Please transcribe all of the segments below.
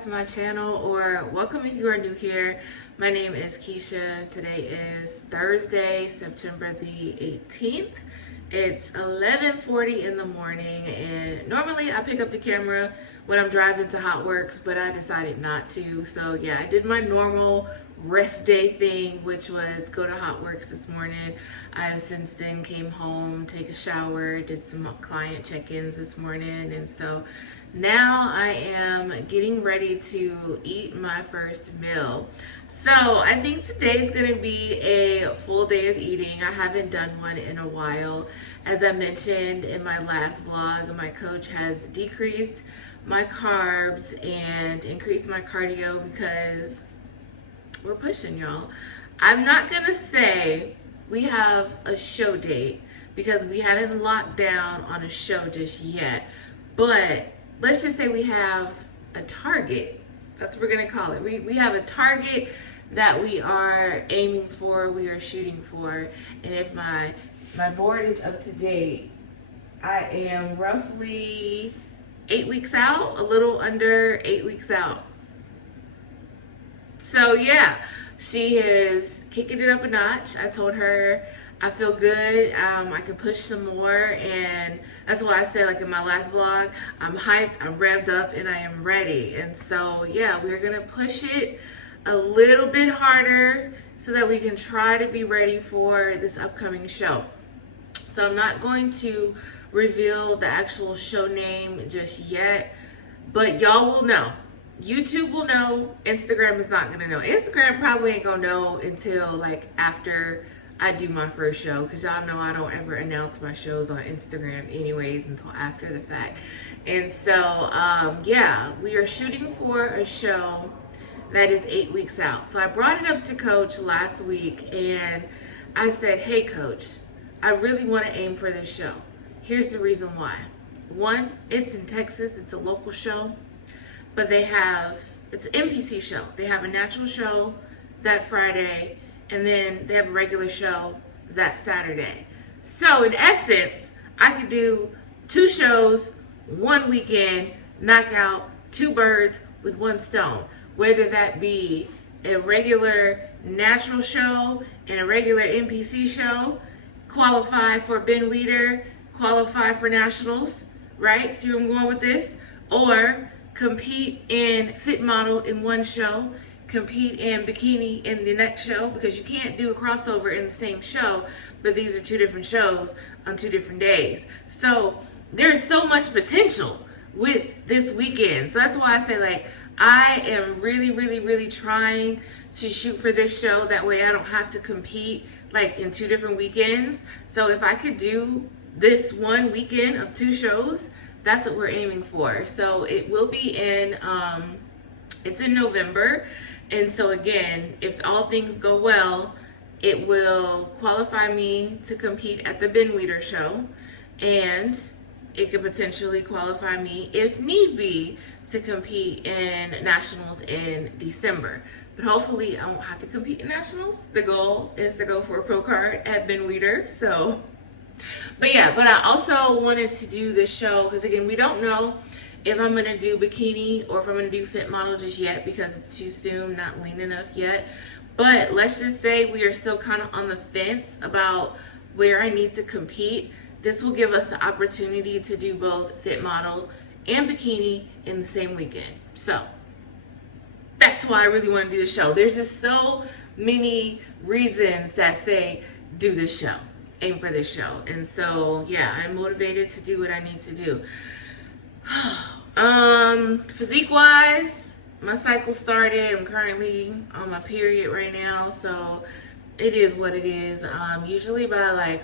to my channel, or welcome if you are new here. My name is Keisha. Today is Thursday, September the 18th. It's 11:40 in the morning, and normally I pick up the camera when I'm driving to Hot Works, but I decided not to. So yeah, I did my normal rest day thing, which was go to Hot Works this morning. I have since then came home, take a shower, did some client check-ins this morning, and so now I am getting ready to eat my first meal. So I think today's gonna be a full day of eating. I haven't done one in a while. As I mentioned in my last vlog, my coach has decreased my carbs and increased my cardio because we're pushing, y'all. I'm not gonna say we have a show date because we haven't locked down on a show just yet, but let's just say we have a target. That's what we're gonna call it. We have a target that we are aiming for, we are shooting for. And if my board is up to date, I am roughly 8 weeks out, a little under 8 weeks out. So yeah, she is kicking it up a notch. I told her I feel good, I could push some more, and that's why I said, like in my last vlog, I'm hyped, I'm revved up, and I am ready. And so yeah, we're gonna push it a little bit harder so that we can try to be ready for this upcoming show. So I'm not going to reveal the actual show name just yet, but y'all will know. YouTube will know, Instagram is not gonna know. Instagram probably ain't gonna know until like after I do my first show, because y'all know I don't ever announce my shows on Instagram anyways until after the fact. And so yeah, we are shooting for a show that is 8 weeks out. So I brought it up to Coach last week and I said, hey Coach, I really want to aim for this show. Here's the reason why. One, it's in Texas, it's a local show, but it's an NPC show. They have a natural show that Friday, and then they have a regular show that Saturday. So in essence, I could do 2 shows, 1 weekend, knock out 2 birds with 1 stone. Whether that be a regular natural show and a regular NPC show, qualify for Ben Weeder, qualify for nationals, right? See where I'm going with this? Or compete in fit model in 1 show, compete in bikini in the next show, because you can't do a crossover in the same show, but these are 2 different shows on 2 different days. So there's so much potential with this weekend. So that's why I say, like, I am really trying to shoot for this show. That way I don't have to compete like in 2 different weekends. So if I could do this 1 weekend of 2 shows, that's what we're aiming for. So it will be in, it's in November. And so again, if all things go well, it will qualify me to compete at the Ben Weeder show, and it could potentially qualify me, if need be, to compete in nationals in December. But hopefully I won't have to compete in nationals. The goal is to go for a pro card at Ben Weeder. So, but yeah, but I also wanted to do this show because again, we don't know if I'm gonna do bikini or if I'm gonna do fit model just yet because it's too soon, not lean enough yet. But let's just say we are still kind of on the fence about where I need to compete. This will give us the opportunity to do both fit model and bikini in the same weekend. So that's why I really want to do the show. There's just so many reasons that say do this show, aim for this show. And so yeah, I'm motivated to do what I need to do. Physique wise, my cycle started. I'm currently on my period right now, so it is what it is. Usually by like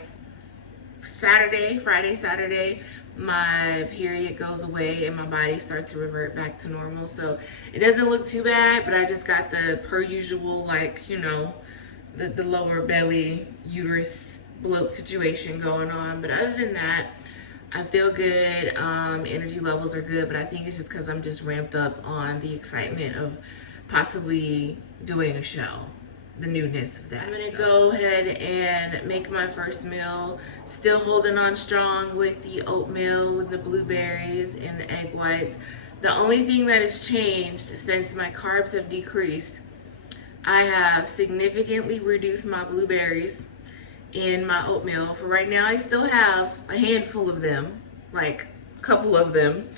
Friday, Saturday, my period goes away and my body starts to revert back to normal. So it doesn't look too bad, but I just got the per usual, like, you know, the lower belly uterus bloat situation going on. But other than that, I feel good. Energy levels are good, but I think it's just because I'm just ramped up on the excitement of possibly doing a show, the newness of that. I'm gonna go ahead and make my first meal. Still holding on strong with the oatmeal with the blueberries and the egg whites. The only thing that has changed since my carbs have decreased, I have significantly reduced my blueberries in my oatmeal. For right now, I still have a handful of them, like a couple of them.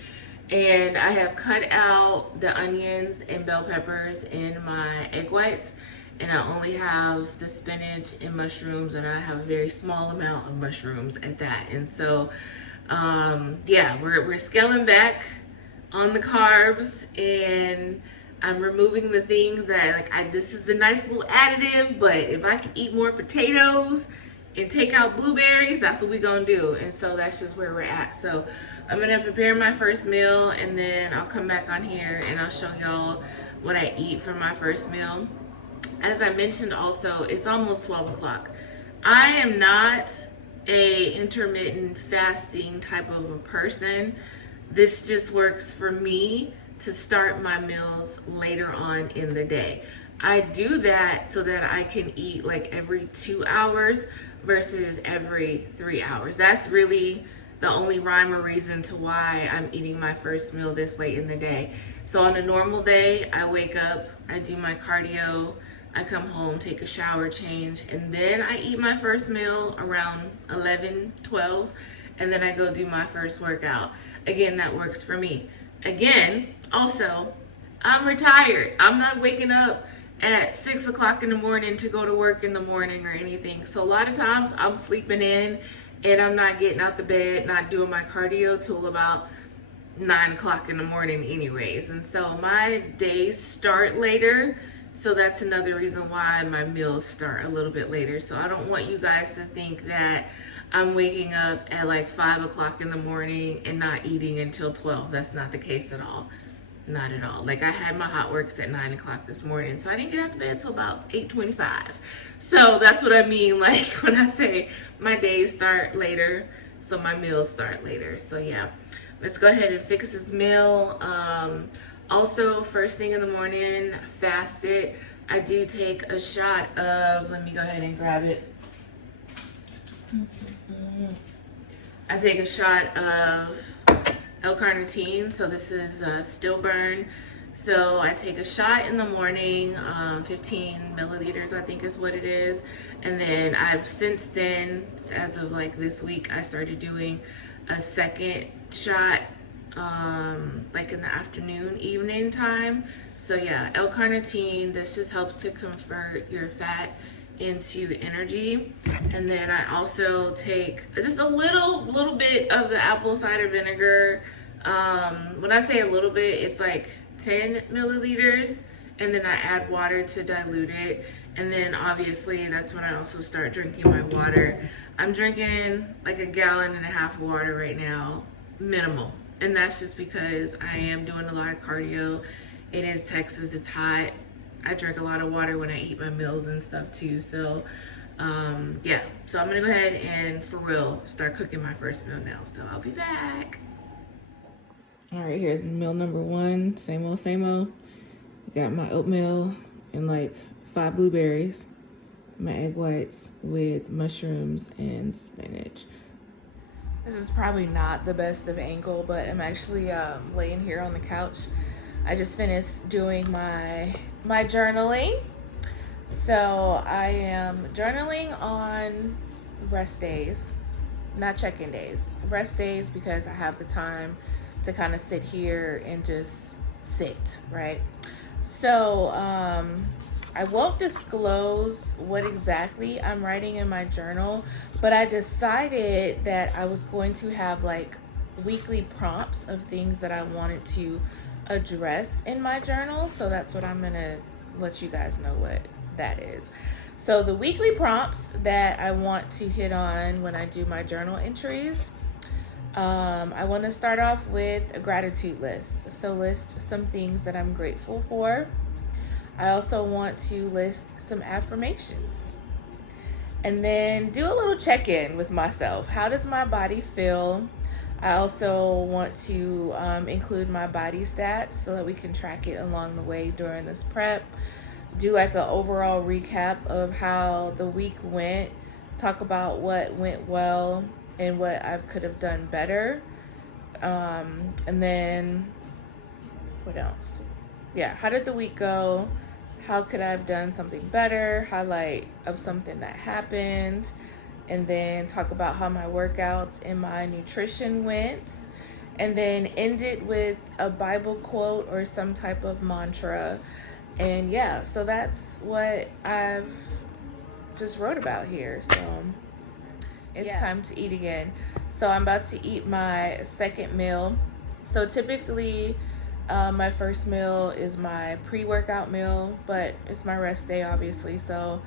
And I have cut out the onions and bell peppers in my egg whites. And I only have the spinach and mushrooms, and I have a very small amount of mushrooms at that. And so, yeah, we're scaling back on the carbs, and I'm removing the things that, like, this is a nice little additive, but if I can eat more potatoes and take out blueberries, that's what we're gonna do. And so that's just where we're at. So I'm gonna prepare my first meal, and then I'll come back on here and I'll show y'all what I eat for my first meal. As I mentioned also, it's almost 12 o'clock. I am not a intermittent fasting type of a person. This just works for me to start my meals later on in the day. I do that so that I can eat like every 2 hours versus every 3 hours. That's really the only rhyme or reason to why I'm eating my first meal this late in the day. So on a normal day, I wake up, I do my cardio, I come home, take a shower, change, and then I eat my first meal around 11, 12, and then I go do my first workout. Again, that works for me. Again, also, I'm retired. I'm not waking up at 6 o'clock in the morning to go to work in the morning or anything. So a lot of times I'm sleeping in and I'm not getting out the bed, not doing my cardio till about 9 o'clock in the morning anyways. And so my days start later. So that's another reason why my meals start a little bit later. So I don't want you guys to think that I'm waking up at like 5 o'clock in the morning and not eating until 12. That's not the case at all. Not at all. Like, I had my hot works at 9 o'clock this morning, so I didn't get out of bed till about 8:25. So that's what I mean, like, when I say my days start later, so my meals start later. So yeah, let's go ahead and fix this meal. Also, first thing in the morning, fasted, I do take a shot of, let me go ahead and grab it. I take a shot of L-carnitine, so this is stillburn. So I take a shot in the morning, 15 milliliters I think is what it is. And then I've since then, as of like this week, I started doing a second shot like in the afternoon, evening time. So yeah, L-carnitine, this just helps to convert your fat into energy. And then I also take just a little bit of the apple cider vinegar. When I say a little bit, it's like 10 milliliters, and then I add water to dilute it. And then obviously that's when I also start drinking my water. I'm drinking like 1.5 gallons of water right now, minimal. And that's just because I am doing a lot of cardio. It is Texas, it's hot. I drink a lot of water when I eat my meals and stuff too. So yeah, so I'm gonna go ahead and for real start cooking my first meal now. So I'll be back. All right, here's meal number one. Same old, same old. Got my oatmeal and like 5 blueberries, my egg whites with mushrooms and spinach. This is probably not the best of angle, but I'm actually laying here on the couch. I just finished doing my journaling. So I am journaling on rest days, not check-in days. Rest days because I have the time to kind of sit here and just sit, right? So I won't disclose what exactly I'm writing in my journal, but I decided that I was going to have like weekly prompts of things that I wanted to address in my journal. So that's what I'm gonna let you guys know what that is. So the weekly prompts that I want to hit on when I do my journal entries, I want to start off with a gratitude list. So list some things that I'm grateful for. I also want to list some affirmations. And then do a little check-in with myself. How does my body feel? I also want to include my body stats so that we can track it along the way during this prep. Do like an overall recap of how the week went. Talk about what went well and what I could have done better. And then what else? Yeah, how did the week go? How could I have done something better? Highlight of something that happened. And then talk about how my workouts and my nutrition went. And then end it with a Bible quote or some type of mantra. And yeah, so that's what I've just wrote about here. So it's time to eat again. So I'm about to eat my second meal. So typically my first meal is my pre-workout meal, but it's my rest day obviously, so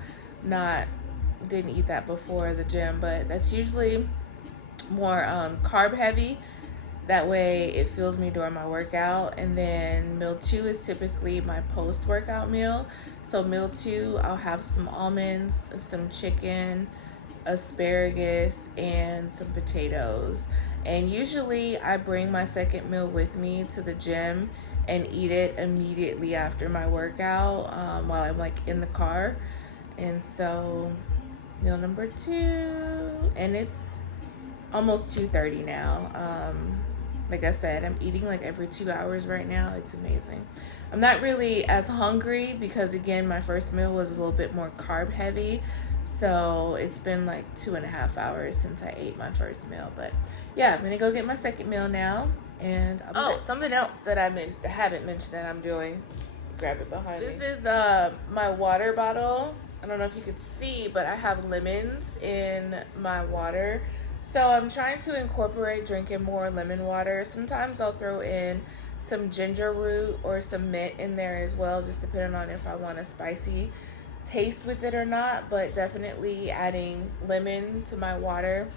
didn't eat that before the gym, but that's usually more carb heavy. That way it fuels me during my workout. And then meal 2 is typically my post-workout meal. So meal 2, I'll have some almonds, some chicken, asparagus, and some potatoes. And usually I bring my second meal with me to the gym and eat it immediately after my workout while I'm like in the car. And so meal number 2, and it's almost 2:30 now. Like I said, I'm eating like every 2 hours right now. It's amazing. I'm not really as hungry because, again, my first meal was a little bit more carb heavy. So it's been like 2.5 hours since I ate my first meal. But yeah, I'm going to go get my second meal now. And something else that I haven't mentioned that I'm doing. Grab it behind me. This is my water bottle. I don't know if you could see, but I have lemons in my water. So I'm trying to incorporate drinking more lemon water. Sometimes I'll throw in some ginger root or some mint in there as well, just depending on if I want a spicy taste with it or not. But definitely adding lemon to my water.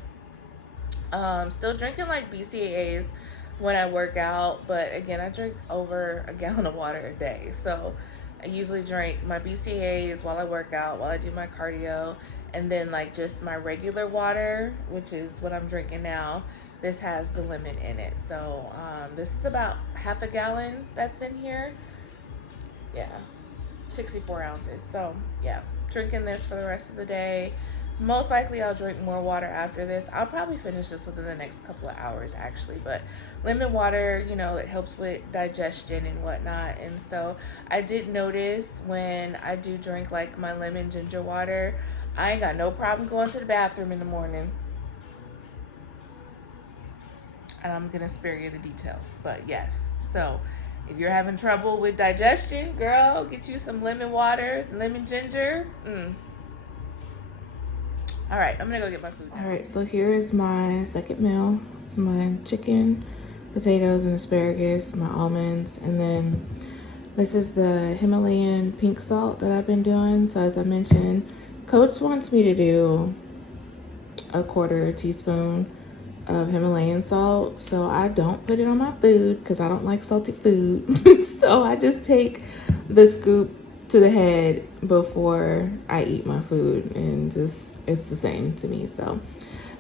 Still drinking like BCAAs when I work out, but again, I drink over a gallon of water a day. So I usually drink my BCAAs while I work out, while I do my cardio. And then like just my regular water, which is what I'm drinking now, this has the lemon in it. So this is about half a gallon that's in here. Yeah, 64 ounces. So yeah, drinking this for the rest of the day. Most likely I'll drink more water after this. I'll probably finish this within the next couple of hours actually. But lemon water, you know, it helps with digestion and whatnot. And so I did notice when I do drink like my lemon ginger water, I ain't got no problem going to the bathroom in the morning. And I'm going to spare you the details. But yes, so if you're having trouble with digestion, girl, get you some lemon water, lemon ginger. All right, I'm going to go get my food now. All right, so here is my second meal. It's my chicken, potatoes, and asparagus, my almonds, and then this is the Himalayan pink salt that I've been doing. So as I mentioned, Coach wants me to do a 1/4 teaspoon of Himalayan salt. So I don't put it on my food because I don't like salty food. So I just take the scoop to the head before I eat my food, and just it's the same to me. So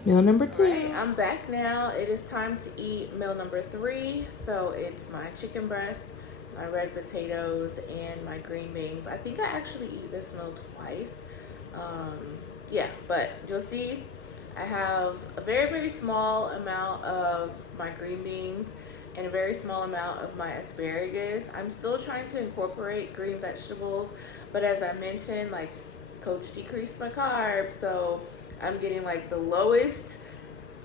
meal number 2. Right, I'm back now. It is time to eat meal number 3. So it's my chicken breast, my red potatoes, and my green beans. I think I actually eat this meal twice. Yeah, but you'll see I have a very, very small amount of my green beans and a very small amount of my asparagus. I'm still trying to incorporate green vegetables, but as I mentioned, like Coach decreased my carbs, so I'm getting like the lowest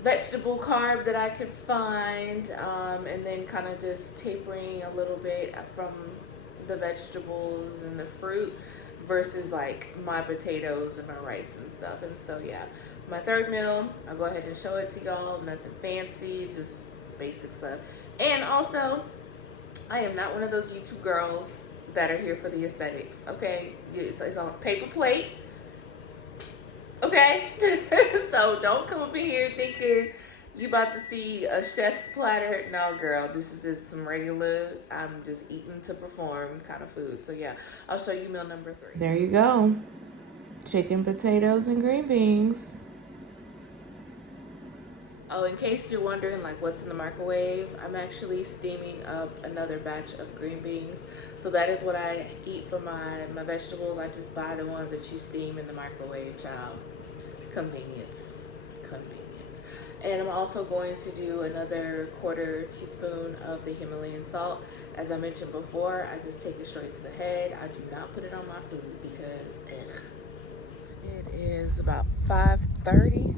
vegetable carb that I could find, and then kind of just tapering a little bit from the vegetables and the fruit versus like my potatoes and my rice and stuff. And so yeah, my third meal, I'll go ahead and show it to y'all. Nothing fancy, just basic stuff. And also, I am not one of those YouTube girls that are here for the aesthetics, okay? It's on a paper plate, okay? So don't come up in here thinking you about to see a chef's platter. No, girl, this is just some regular, I'm just eating to perform kind of food. So yeah, I'll show you meal number 3. There you go. Chicken, potatoes, and green beans. Oh, in case you're wondering like what's in the microwave, I'm actually steaming up another batch of green beans. So that is what I eat for my vegetables. I just buy the ones that you steam in the microwave, child. Convenience. And I'm also going to do another 1/4 teaspoon of the Himalayan salt. As I mentioned before, I just take it straight to the head. I do not put it on my food because ugh. It is about 5:40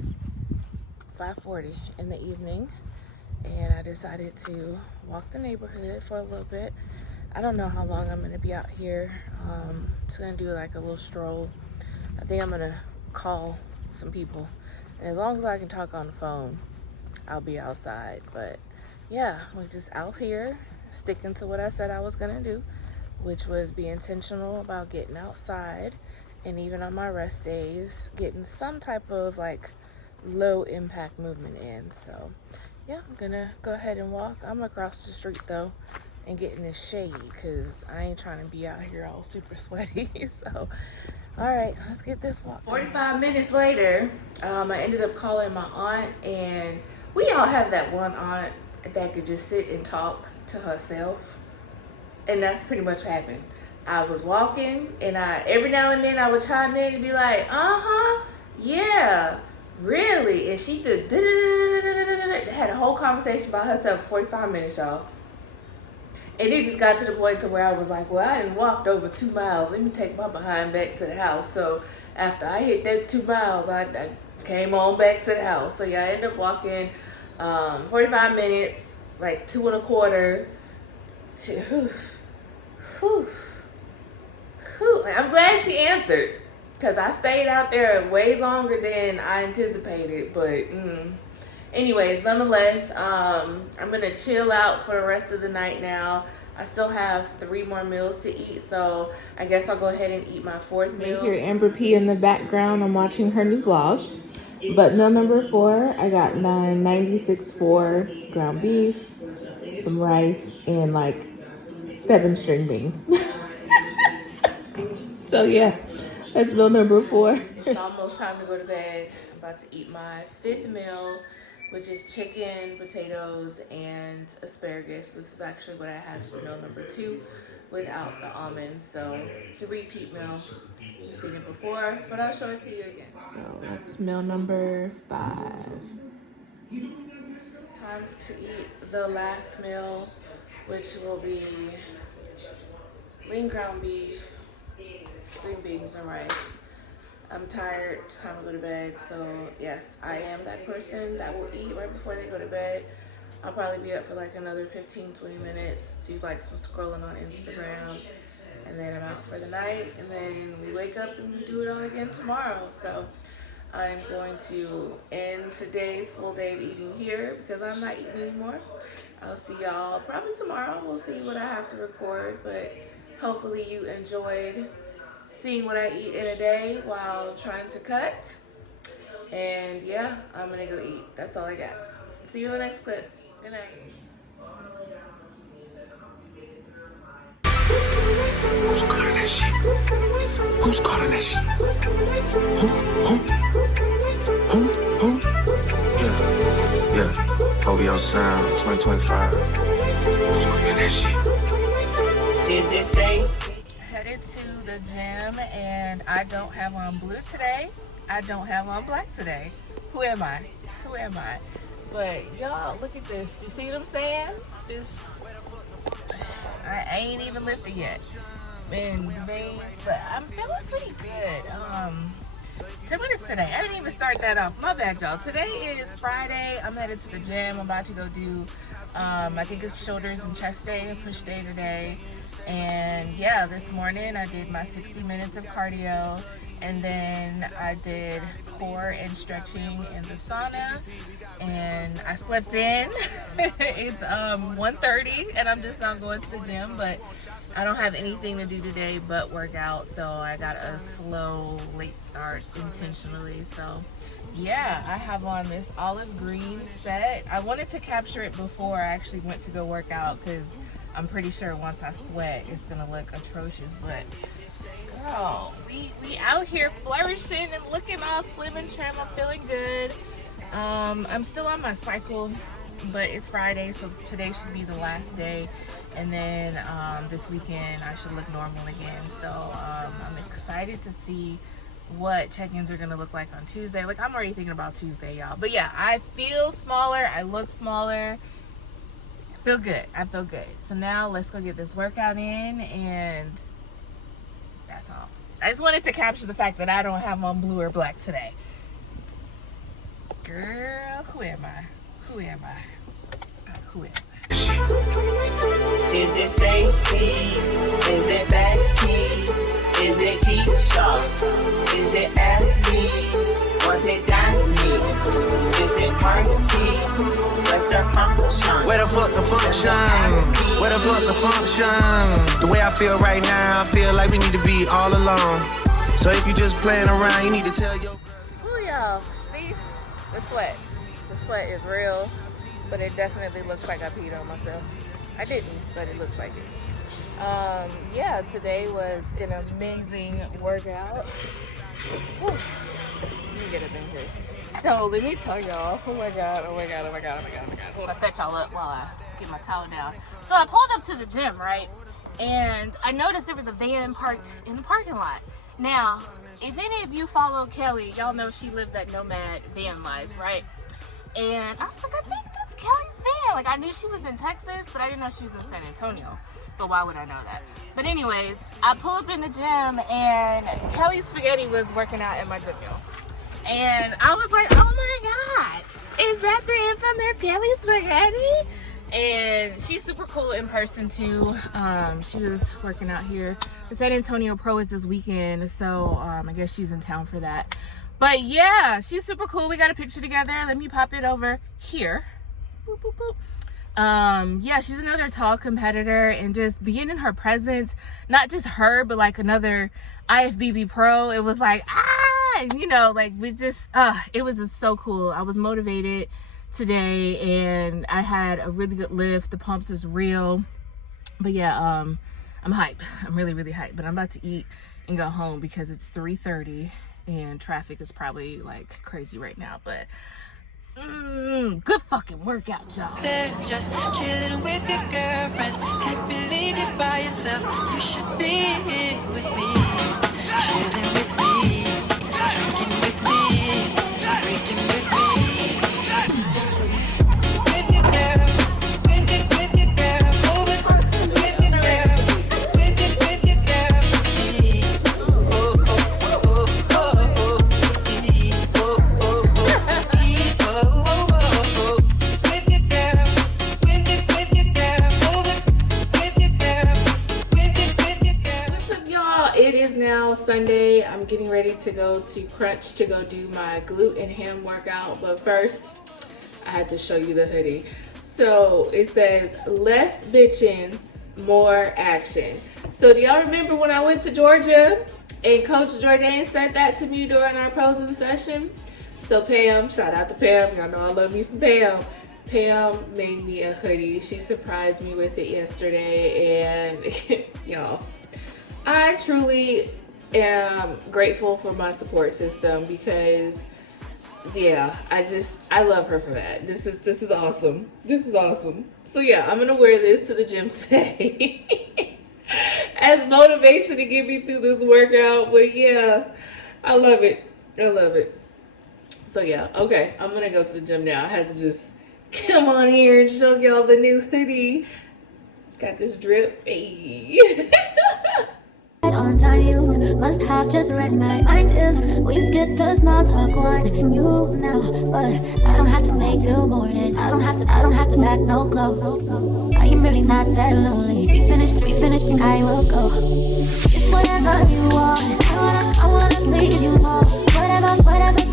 in the evening, and I decided to walk the neighborhood for a little bit. I don't know how long I'm going to be out here. Just going to do like a little stroll. I think I'm going to call some people, and as long as I can talk on the phone, I'll be outside. But yeah, we're just out here sticking to what I said I was going to do, which was be intentional about getting outside, and even on my rest days, getting some type of like low impact movement in. So yeah, I'm gonna go ahead and walk. I'm across the street though and get in this shade because I ain't trying to be out here all super sweaty. So all right, let's get this walk. 45 minutes later, I ended up calling my aunt, and we all have that one aunt that could just sit and talk to herself, and that's pretty much what happened. I was walking, and every now and then I would chime in and be like, yeah, really, and she had a whole conversation about herself for 45 minutes, y'all. And it just got to the point to where I was like, well, I done walked over 2 miles. Let me take my behind back to the house. So after I hit that 2 miles, I came on back to the house. So yeah, I ended up walking 45 minutes, like 2.25. I'm glad she answered, because I stayed out there way longer than I anticipated. But anyways, nonetheless, I'm gonna chill out for the rest of the night now. I still have 3 more meals to eat, so I guess I'll go ahead and eat my 4th meal. You hear Amber P in the background. I'm watching her new vlog. But meal number 4, I got 996.4 ground beef, some rice, and like 7 string beans. So yeah, that's meal number 4. It's almost time to go to bed. I'm about to eat my 5th meal, which is chicken, potatoes, and asparagus. This is actually what I had for meal number 2 without the almonds. So it's a repeat meal. You've seen it before, but I'll show it to you again. So that's meal number 5. It's time to eat the last meal, which will be lean ground beef, green beans, and rice. I'm tired, it's time to go to bed. So yes, I am that person that will eat right before they go to bed. I'll probably be up for like another 15-20 minutes, do like some scrolling on Instagram, and then I'm out for the night, and then we wake up and we do it all again tomorrow. So I'm going to end today's full day of eating here because I'm not eating anymore. I'll see y'all probably tomorrow. We'll see what I have to record, but hopefully you enjoyed seeing what I eat in a day while trying to cut. And yeah, I'm gonna go eat. That's all I got. See you in the next clip. Good night. Who's calling that shit? Who's calling that shit? Who? Yeah. OVO Sound 2025. Who's calling that shit? Is it Stace? Headed to the gym, and I don't have on blue today. I don't have on black today. Who am I? Who am I? But y'all, look at this. You see what I'm saying? I ain't even lifted yet. And the veins, but I'm feeling pretty good. 10 minutes today. I didn't even start that off. My bad, y'all. Today is Friday. I'm headed to the gym. I'm about to go do, I think it's shoulders and chest day, push day today. And yeah, this morning I did my 60 minutes of cardio, and then I did core and stretching in the sauna, and I slept in. It's 1:30 and I'm just not going to the gym, but I don't have anything to do today but work out, so I got a slow late start intentionally. So yeah, I have on this olive green set. I wanted to capture it before I actually went to go work out because I'm pretty sure once I sweat it's gonna look atrocious. But girl, we out here flourishing and looking all slim and trim. I'm feeling good. I'm still on my cycle, but it's Friday, so today should be the last day, and then this weekend I should look normal again. So I'm excited to see what check-ins are gonna look like on Tuesday. Like, I'm already thinking about Tuesday, y'all. But yeah, I feel smaller, I look smaller. feel good. I feel good. So now let's go get this workout in, and that's all. I just wanted to capture the fact that I don't have on blue or black today. Girl, who am I? Who am I? Who am I? Is it Stacy? Is it Becky? Is it Keisha? Is it Abby? Was it Danny? Is it Party? Where's the function? Where the fuck the function? Where the fuck the function? The way I feel right now, I feel like we need to be all alone. So if you just playing around, you need to tell your girl. Ooh, y'all. See? The sweat. The sweat is real, but it definitely looks like I peed on myself. I didn't, but it looks like it. Yeah, today was an amazing workout. Whew. Let me get up in here. So let me tell y'all, oh my god. Hold on, I set y'all up while I get my towel down. So I pulled up to the gym, right? And I noticed there was a van parked in the parking lot. Now, if any of you follow Kelly, y'all know she lives that nomad van life, right? And I was like, I think that's Kelly's van. Like, I knew she was in Texas, but I didn't know she was in San Antonio. But why would I know that? But anyways, I pull up in the gym, and Kelly Spaghetti was working out at my gym, y'all. And I was like, oh my god, is that the infamous Kelly Spaghetti? And she's super cool in person too. She was working out here. The San Antonio Pro is this weekend, so I guess she's in town for that. But yeah, she's super cool. We got a picture together. Let me pop it over here. Boop, boop, boop. Yeah, she's another tall competitor, and just being in her presence, not just her, but like another IFBB pro, it was like, you know, like we just, it was just so cool. I was motivated today, and I had a really good lift. The pumps was real. But yeah, I'm hyped. I'm really, really hyped. But I'm about to eat and go home because it's 3:30 and traffic is probably like crazy right now. But good fucking workout, y'all. They're just chilling with your girlfriends. Happy leaving by yourself. You should be here with me, chilling with me, drinking with me, freaking with me. With your girl, with your girl, moving with your girl, with your girl, with me. Oh, oh, oh, oh, oh, oh, with me. Oh, oh, oh, oh, with your girl, with your girl, moving with your girl, with your girl. What's up, y'all? It is now Sunday. I'm getting ready to go to Crunch to go do my glute and ham workout. But first, I had to show you the hoodie. So it says, less bitching, more action. So do y'all remember when I went to Georgia and Coach Jordan said that to me during our posing session? So Pam, shout out to Pam. Y'all know I love me some Pam. Pam made me a hoodie. She surprised me with it yesterday, and y'all, I truly am grateful for my support system because yeah, I love her for that. This is awesome. This is awesome. So yeah, I'm gonna wear this to the gym today as motivation to get me through this workout. But yeah, I love it. I love it. So yeah, okay, I'm gonna go to the gym now. I had to just come on here and show y'all the new hoodie. Got this drip. Hey. On time, you must have just read my mind. If we skip the small talk one, you know, but I don't have to stay till morning. I don't have to pack no clothes. I am really not that lonely. We finished, and I will go. It's whatever you want. I wanna please you more. Whatever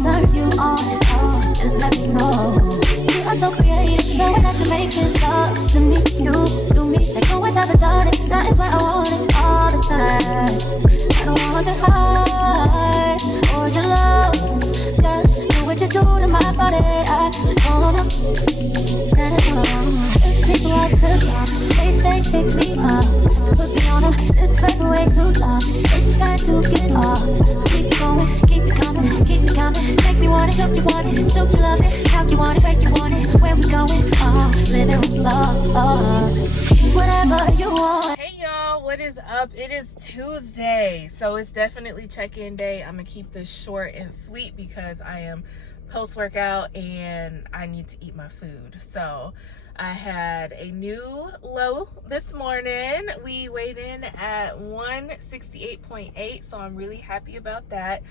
turns you on. Oh, just let me know. You are so creative, the way that you're making love to me. You do me like no one's ever done it. That is why I want it all the time. I don't want your heart or your love. Just do what you do to my body. I just wanna. That is all I want. This was the top. They say pick me up, put me on them. This feels way too soft. It's time to get off. Keep it going, keep it coming, keep it coming. Make me want it, don't you want it, don't you love it? How you want it, break you want it. Where we going? Living with love. Whatever you want. Hey y'all, what is up? It is Tuesday, so it's definitely check-in day. I'm gonna keep this short and sweet because I am post-workout and I need to eat my food. So I had a new low this morning. We weighed in at 168.8, so I'm really happy about that.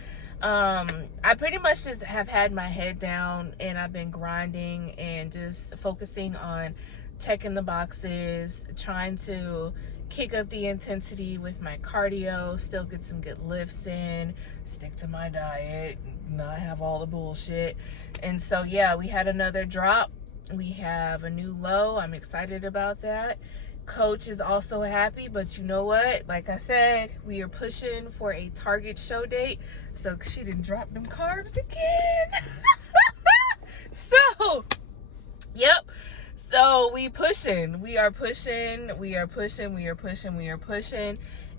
I pretty much just have had my head down and I've been grinding and just focusing on checking the boxes, trying to kick up the intensity with my cardio, still get some good lifts in, stick to my diet, not have all the bullshit. And so yeah, we had another drop. We have a new low. I'm excited about that. Coach is also happy, but you know what? Like I said, we are pushing for a Target show date. So she didn't drop them carbs again. So, yep. So we pushing. We are pushing.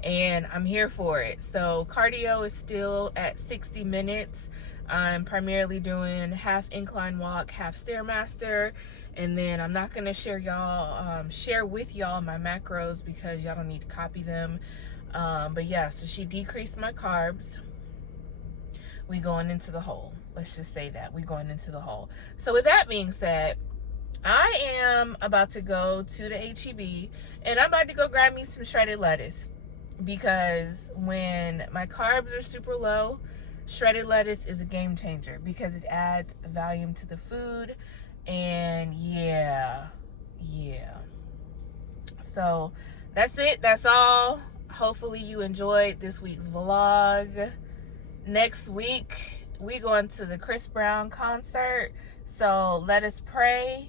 And I'm here for it. So cardio is still at 60 minutes. I'm primarily doing half incline walk, half Stairmaster. And then I'm not gonna share with y'all my macros because y'all don't need to copy them. But yeah, so she decreased my carbs. We going into the hole. Let's just say that we going into the hole. So with that being said, I am about to go to the HEB and I'm about to go grab me some shredded lettuce, because when my carbs are super low, shredded lettuce is a game changer because it adds volume to the food. And yeah. So that's it. That's all. Hopefully you enjoyed this week's vlog. Next week, we going to the Chris Brown concert. So let us pray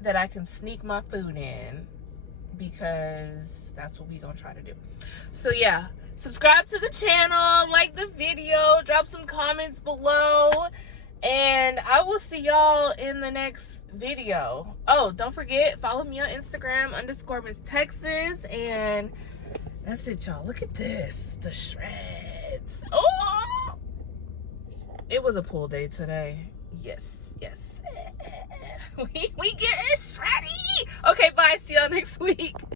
that I can sneak my food in, because that's what we gonna try to do. So yeah, subscribe to the channel, like the video, drop some comments below. And I will see y'all in the next video. Oh, don't forget, follow me on Instagram, _Miss Texas. And that's it, y'all. Look at this. The shreds. Oh! It was a pool day today. Yes. we get it shreddy. Okay, bye. See y'all next week.